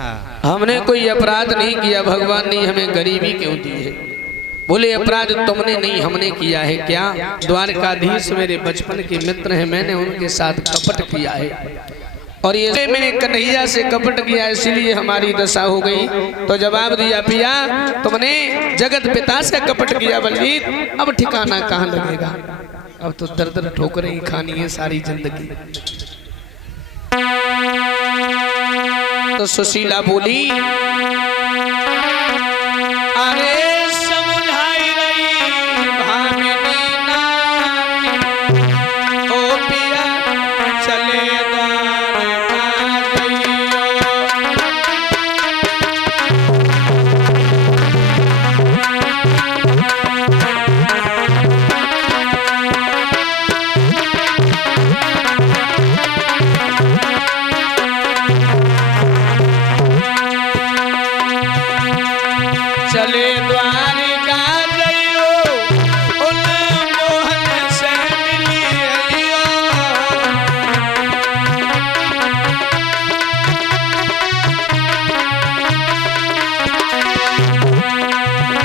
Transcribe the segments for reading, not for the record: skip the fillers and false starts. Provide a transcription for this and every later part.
हमने कोई अपराध नहीं किया, भगवान ने हमें गरीबी क्यों दी है? बोले अपराध तुमने नहीं हमने किया है। क्या? द्वारकाधीश मेरे बचपन के मित्र हैं, मैंने उनके साथ कपट किया है और ये मैंने कन्हैया से कपट किया, इसलिए हमारी दशा हो गई। तो जवाब दिया, पिया तुमने जगत पिता से कपट किया बलवीर, अब ठिकाना कहाँ लगेगा? अब तो दर दर ठोकरें ही खानी है सारी जिंदगी। तो सुशीला बोली, अरे समझाई रही भामिनी नारी, ओ पिया चले चले द्वारिका जइयो, उन मोहन से मिलियो।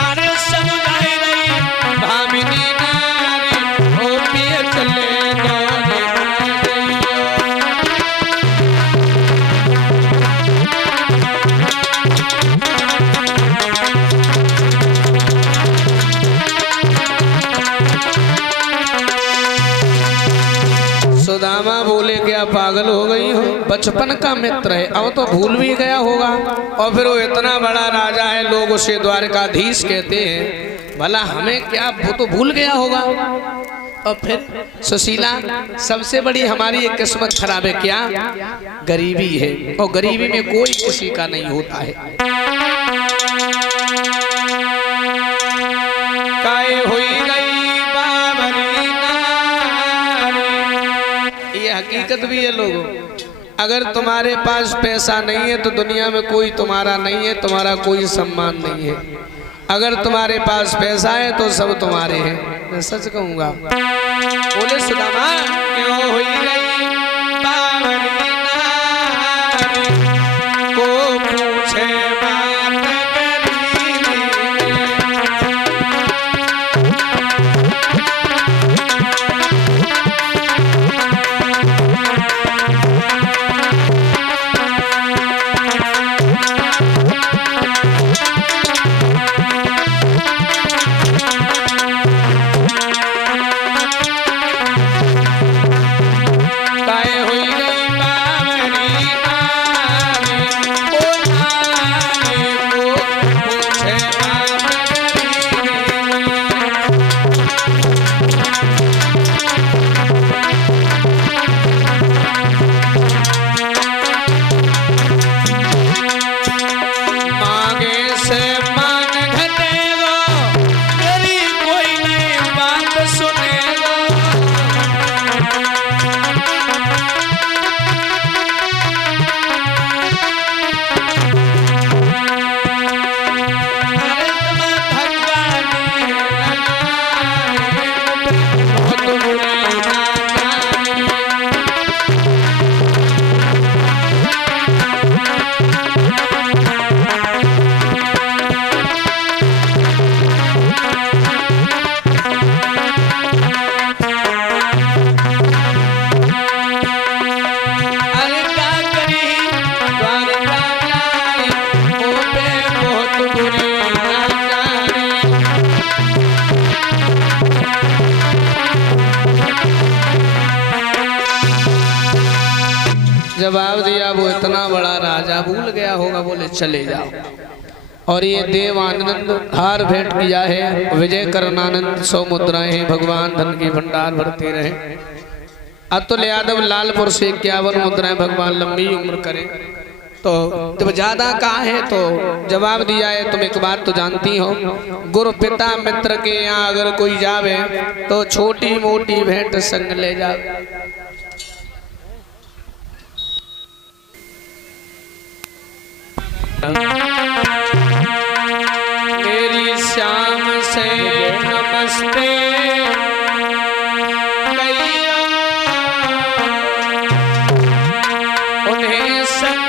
अरे समझाई रही भामिनी नारी, ओ पिया चले द्वारिका जइयो। सुदामा बोले, क्या पागल हो गई हो? बचपन का मित्र है, अब तो भूल भी गया होगा। और फिर वो इतना बड़ा राजा है, लोग उसे द्वारकाधीश कहते हैं, भला हमें क्या, वो तो भूल गया होगा। और फिर सुशीला, सबसे बड़ी हमारी एक किस्मत खराब है। क्या? गरीबी है, और गरीबी में कोई किसी का नहीं होता है। काहे हुई गई बाबरी नारी, ये हकीकत भी है लोगों। अगर तुम्हारे पास पैसा नहीं है तो दुनिया में कोई तुम्हारा नहीं है, तुम्हारा कोई सम्मान नहीं है। अगर तुम्हारे पास पैसा है तो सब तुम्हारे हैं। मैं सच कहूंगा। बोले सुदामा, क्यों हुई गई बाबरी नारी, को पूछे बात गरीबी। जवाब दिया, वो इतना बड़ा राजा भूल गया होगा। बोले चले जाओ। और ये देव आनंद हार भेंट किया है, विजय करनानंद 100 मुद्राएं हैं, भगवान धन की भंडार भरते रहे। अतुल यादव लालपुर से 51 मुद्राएं, भगवान लंबी उम्र करें। तो जब ज्यादा कहा है तो जवाब दिया है, तुम एक बात तो जानती हो, गुरु पिता मित्र के यहाँ अगर कोई जावे तो छोटी मोटी भेंट संग ले जावे। मेरी श्याम से नमस्ते कहियो, उन्हें संग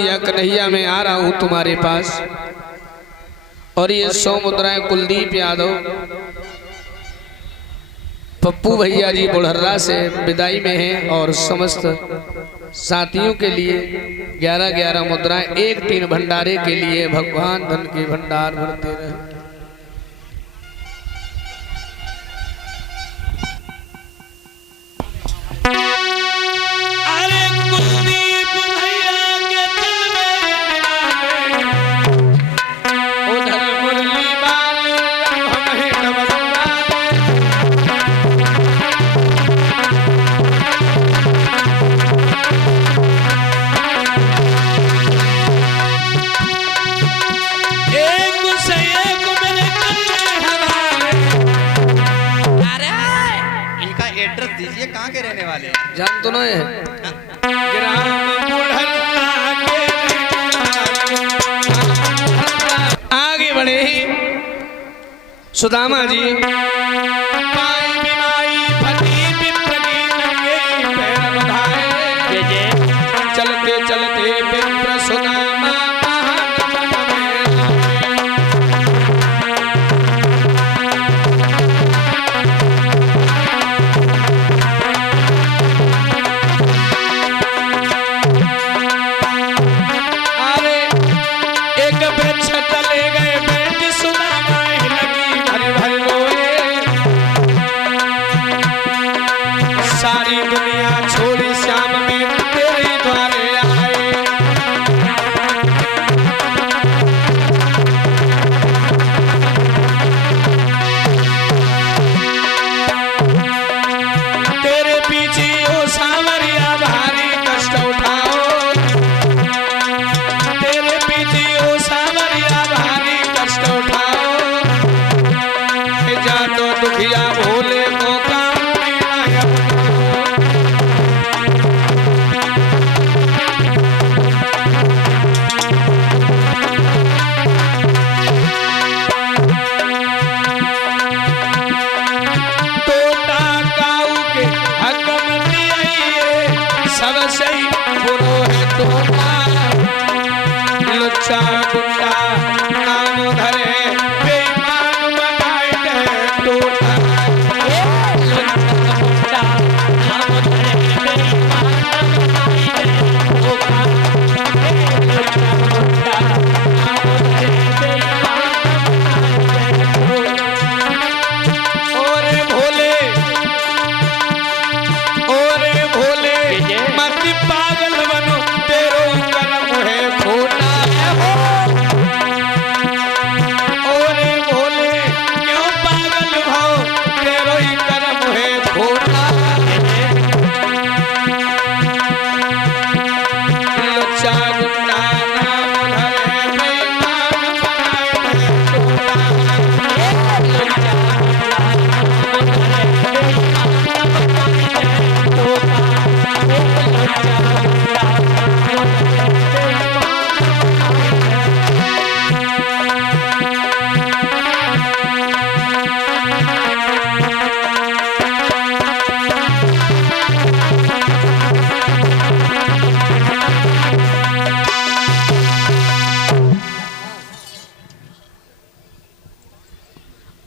दिया, कन्हैया मैं आ रहा हूं तुम्हारे पास। और ये 100 मुद्राएं कुलदीप यादव, पप्पू भैया जी बुढ़र्रा से विदाई में हैं और समस्त साथियों के लिए 11-11 मुद्राएं, 1-3 भंडारे के लिए। भगवान धन के भंडार भरते रहे। दीजिए, कहाँ के रहने वाले? जान तो नहीं है। आगे बढ़े सुदामा जी। चलते चलते विप्र सुदामा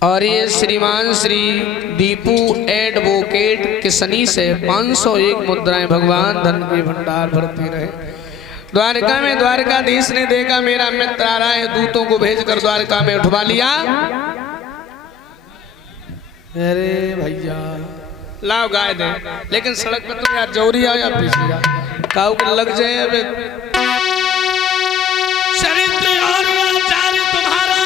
और ये श्रीमान श्री दीपू एडवोकेट किसनी से 501 मुद्राएं। भगवान धन के भंडार भरती रहे। द्वारका में द्वारकाधीश ने देखा मेरा मित्र आ रहा है, दूतों को भेजकर द्वारका में उठवा लिया। अरे भैया लाओ गाय दे, लेकिन सड़क पर तो यार जौरी आओ या पीछे जा काऊ के लग जाए। अब चरित्र और आचार तुम्हारा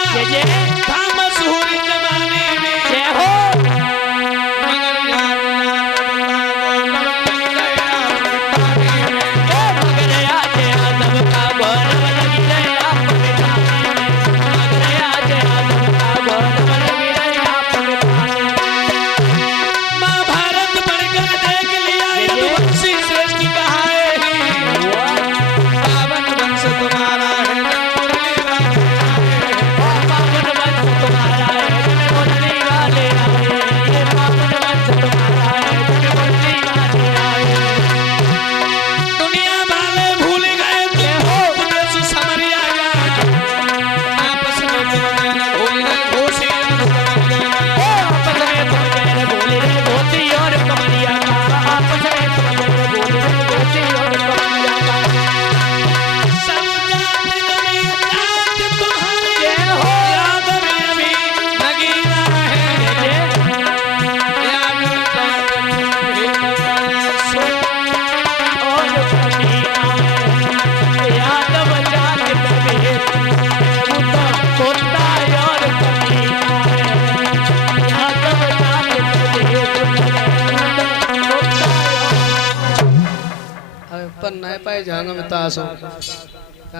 है झांग में तासो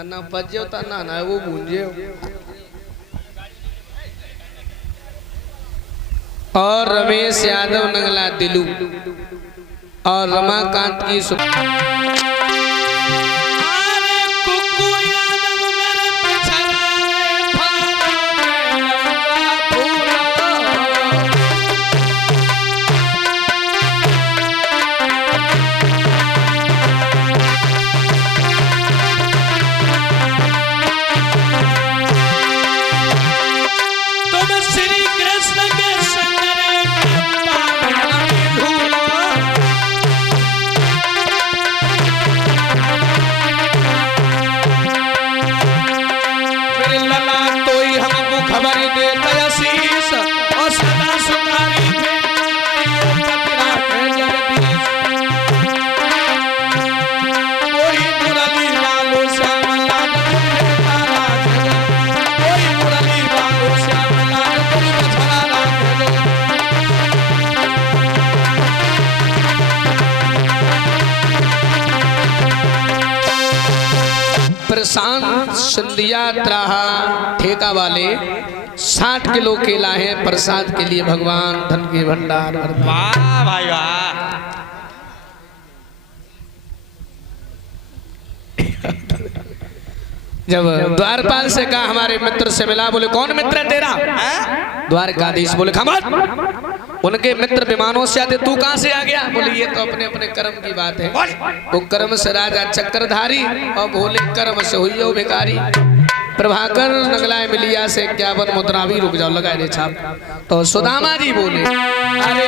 ना पज्जो ता ना वो गूंजे। और रमेश यादव नंगला दिलू और रमाकांत की प्रशांत सिंधिया त्राहा ठेका वाले 60 किलो केला है प्रसाद के लिए भगवान धन के भंडार। वाह भाई वाह। जब द्वारपाल से कहा हमारे मित्र से मिला, बोले कौन मित्र है तेरा? द्वारकाधीश बोले खमत उनके मित्र विमानों से आते, तू कहां से आ गया? बोले ये तो अपने अपने कर्म की बात है। वो कर्म से राजा चक्रधारी और भोले कर्म से हुई हो भिखारी। प्रभाकर नगला मिलिया से 51 मुद्रा भी रुक जाओ लगाए रे छाप। तो सुदामा जी बोले अरे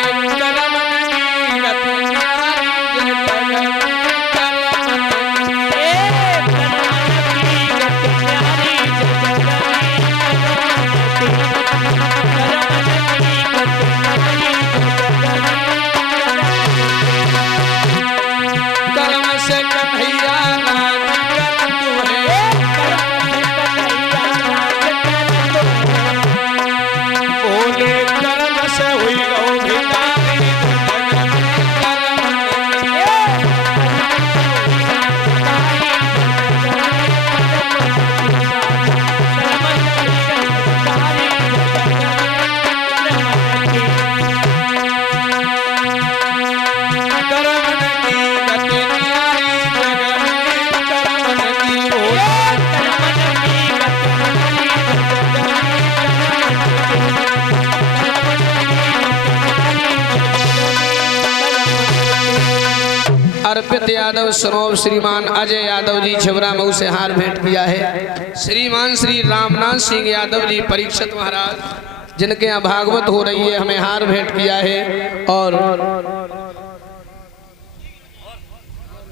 अर्पित यादव सनोब श्रीमान अजय यादव जी छिबरा मऊ से हार भेंट किया है। श्रीमान श्री रामनाथ सिंह यादव जी परीक्षित महाराज जिनके यहाँ भागवत हो रही है हमें हार भेंट किया है। और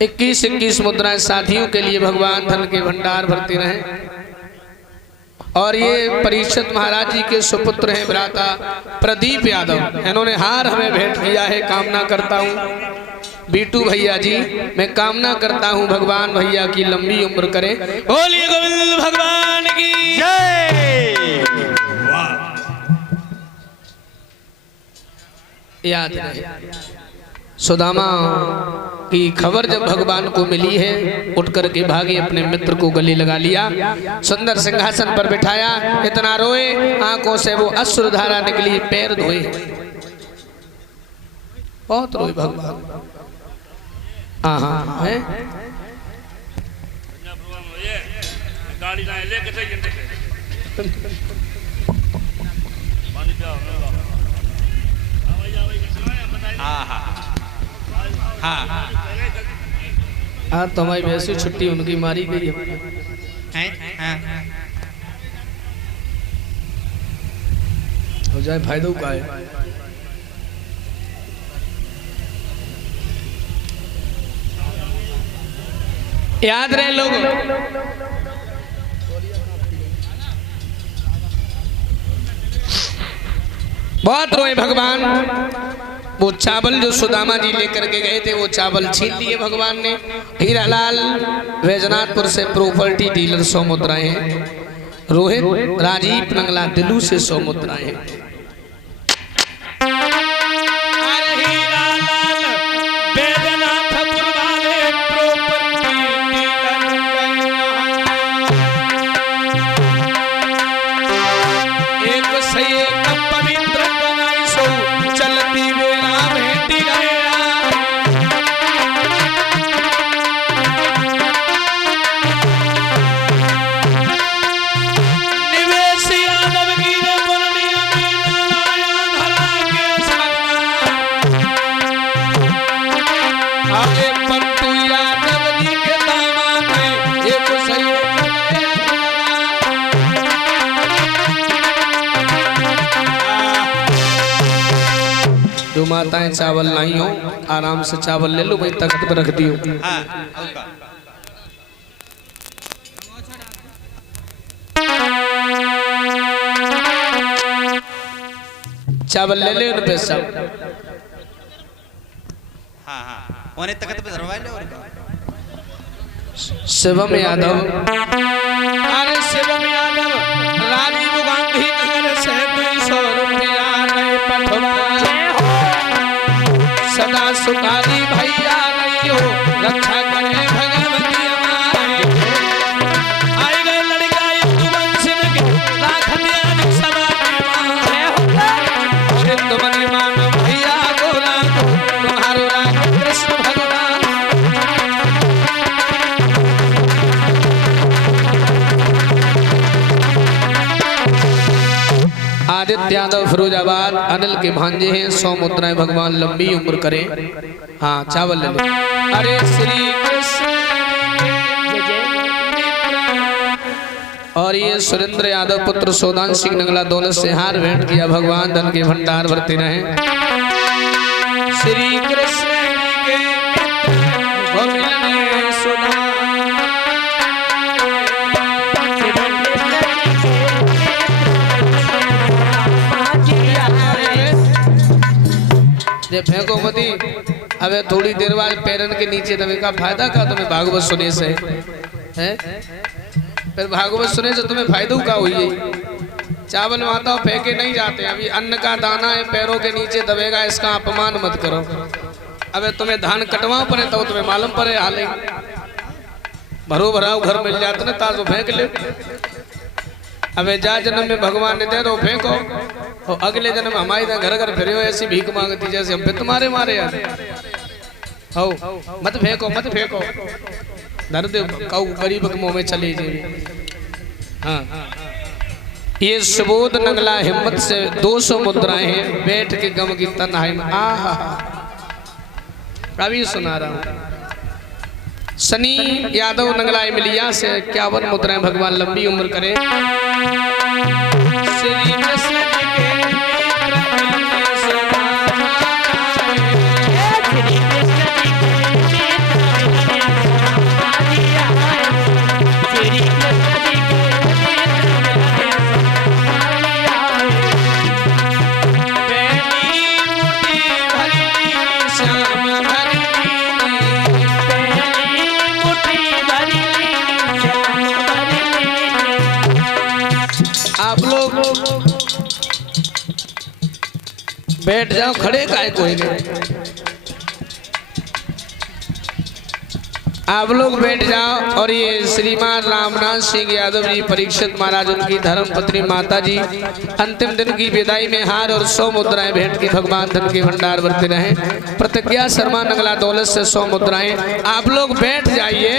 21-21 मुद्राएं साथियों के लिए भगवान धन के भंडार भरते रहे। और ये परीक्षित महाराज जी के सुपुत्र हैं भ्राता प्रदीप यादव, इन्होंने हार हमें भेंट किया है। कामना करता हूँ बीटू भैया जी, मैं कामना करता हूँ भगवान भैया की लंबी उम्र करे। बोलिए गोविंद भगवान की जय। याद रहे सुदामा की खबर जब भगवान को मिली है, उठ करके भागे अपने मित्र को गले लगा लिया, सुंदर सिंहासन पर बिठाया। इतना रोए आंखों से वो अश्रुधारा निकली, पैर धोए, बहुत रोए भगवान। हाँ है हाँ तो हमारी वैसी छुट्टी उनकी मारी गई है। हो जाए फायदा का है। याद रहे लोग बहुत रोए भगवान। वो चावल जो सुदामा जी लेकर के गए थे वो चावल छीन लिए भगवान ने। हीरालाल वैजनाथपुर से प्रॉपर्टी डीलर 100 मुद्राएं हैं। रोहित राजीव नंगला दिल्लू से 100 मुद्राएं हैं। सही कब पवित्र बनाई सो चलती बेला भेटी गया निवेश यादव की रे बोलनी अमीना लाया धरा के सामना आगे पंतु यादव जी के दामाद में एक सही जो माताएं चावल लाई हो आराम से चावल ले लो भाई तख्त पर रख दियो। हाँ चावल ले ले रुपये सब हाँ हाँ उन्हें तख्त पे धरवा ले और शिवम यादव अरे शिवम यादव राजीव गांधी नगर से 200 रुपया नए पठवा सदा सुखारी भैया नहीं हो रक्षा करे भगवती हमारी आई गए लड़का यदुवंश के राखनिया सदा तुम्हारे मान भैया गोरा तुम्हारो राम कृष्ण भगवान आदित्य यादव फिरोजाबाद अनिल के भांजे हैं 100 मुद्राएं भगवान लंबी उम्र करें। हाँ चावल ले लो। अरे श्री कृष्ण और ये सुरेंद्र यादव पुत्र सोदान सिंह नगला दौलत से हार भेंट किया भगवान धन के भंडार भरते रहे। श्री कृष्ण के मित्र सोदान जे फेंको मती अबे थोड़ी देर बाद पैरन के नीचे दबे का फायदा का तुम्हें भागवत सुने से है फिर भागवत सुने से तुम्हें फायदा का हुई चावल माताओं फेंके नहीं जाते अभी अन्न का दाना है पैरों के नीचे दबेगा इसका अपमान मत करो। अबे तुम्हें धान कटवा पड़े तो तुम्हें मालूम पड़े हाल भरो भराव घर मिल जाते ना ताजो फेंक ले। अबे जा जन्म में भगवान ने दे दो फेंको और अगले जन्म हमारे घर घर फिर ऐसी भीख मांगती जैसे हम फिर तुम्हारे मारे यार हो मत फेंको दर्द कऊ गरीब के मुंह में चली जाए। हाँ ये सुबोध नगला हिम्मत से 200 मुद्राएं हैं बैठ के गम की तन्हाई में आहा अभी सुना रहा हूँ। सनी यादव नगला मिलिया से 51 मुद्राएं भगवान लंबी उम्र करे। श्री कृष्ण आप लोग बैठ जाओ खड़े काहे कोई नहीं आप लोग बैठ जाओ। और ये श्रीमान रामनाथ सिंह यादव जी परीक्षित महाराज उनकी धर्म पत्नी माता जी अंतिम दिन की विदाई में हार और 100 मुद्राएं भेंट की भगवान धन के भंडार भरते रहे। प्रतिज्ञा शर्मा नगला दौलत से 100 मुद्राएं आप लोग बैठ जाइए।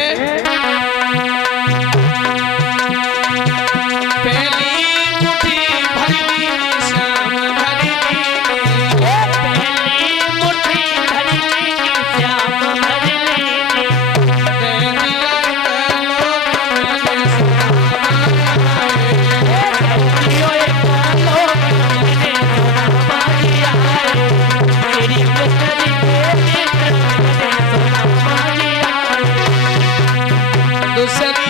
दूसरी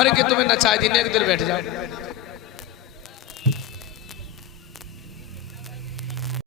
भर के तुम्हें नचा दी, एक दिल बैठ जाओ।